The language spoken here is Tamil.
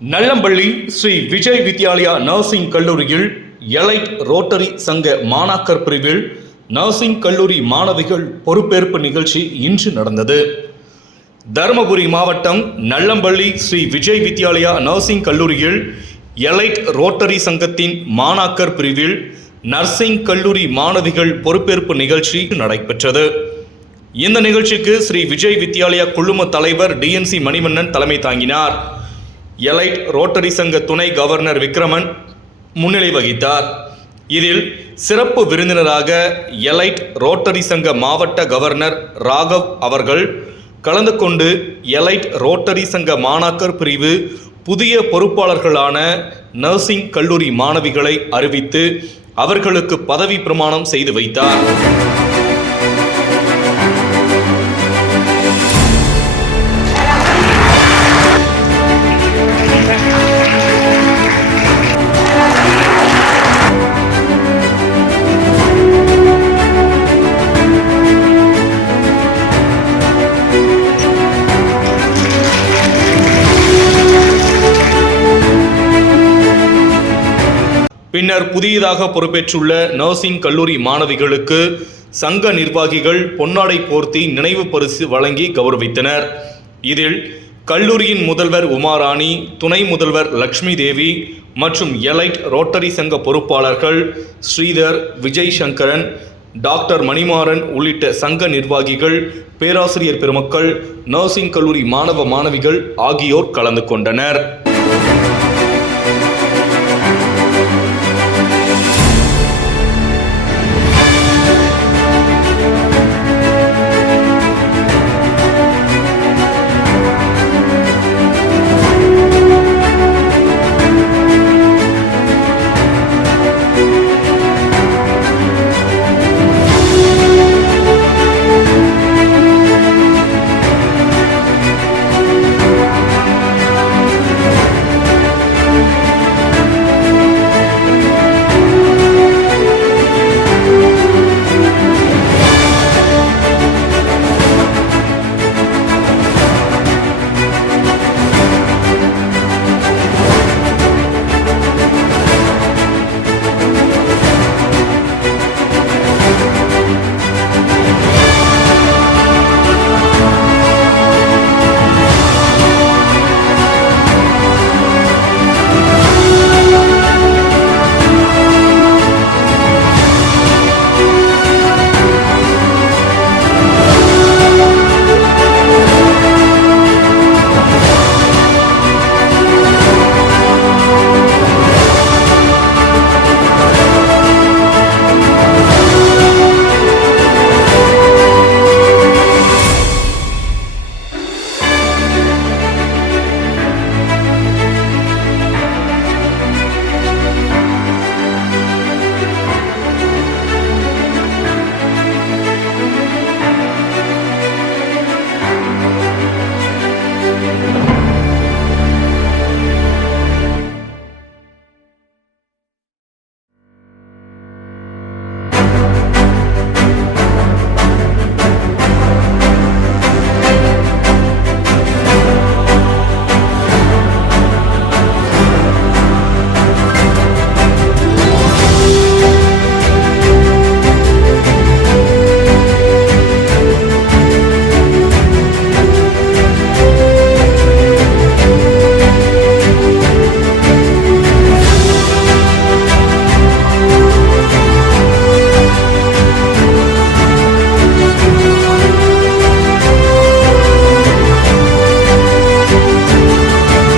நல்லம்பள்ளி ஸ்ரீ விஜய் வித்யாலயா நர்சிங் கல்லூரியில் எலைட் ரோட்டரி சங்க மாணாக்கர் பிரிவில் நர்சிங் கல்லூரி மாணவிகள் பொறுப்பேற்பு நிகழ்ச்சி இன்று நடந்தது. தருமபுரி மாவட்டம் நல்லம்பள்ளி ஸ்ரீ விஜய் வித்யாலயா நர்சிங் கல்லூரியில் எலைட் ரோட்டரி சங்கத்தின் மாணாக்கர் பிரிவில் நர்சிங் கல்லூரி மாணவிகள் பொறுப்பேற்பு நிகழ்ச்சி நடைபெற்றது. இந்த நிகழ்ச்சிக்கு ஸ்ரீ விஜய் வித்யாலயா குழும தலைவர் DNC மணிவண்ணன் தலைமை தாங்கினார். எலைட் ரோட்டரி சங்க துணை கவர்னர் விக்ரமன் முன்னிலை வகித்தார். இதில் சிறப்பு விருந்தினராக எலைட் ரோட்டரி சங்க மாவட்ட கவர்னர் ராகவ் அவர்கள் கலந்து கொண்டு எலைட் ரோட்டரி சங்க மாணாக்கர் பிரிவு புதிய பொறுப்பாளர்களான நர்சிங் கல்லூரி மாணவிகளை அறிவித்து அவர்களுக்கு பதவி பிரமாணம் செய்து வைத்தார். பின்னர் புதியதாக பொறுப்பேற்றுள்ள நர்சிங் கல்லூரி மாணவிகளுக்கு சங்க நிர்வாகிகள் பொன்னாடை போர்த்தி நினைவு பரிசு வழங்கி கௌரவித்தனர். இதில் கல்லூரியின் முதல்வர் உமாராணி, துணை முதல்வர் லக்ஷ்மி தேவி மற்றும் எலைட் ரோட்டரி சங்க பொறுப்பாளர்கள் ஸ்ரீதர், விஜய் சங்கரன், டாக்டர் மணிமாறன் உள்ளிட்ட சங்க நிர்வாகிகள், பேராசிரியர் பெருமக்கள், நர்சிங் கல்லூரி மாணவ மாணவிகள் ஆகியோர் கலந்து கொண்டனர்.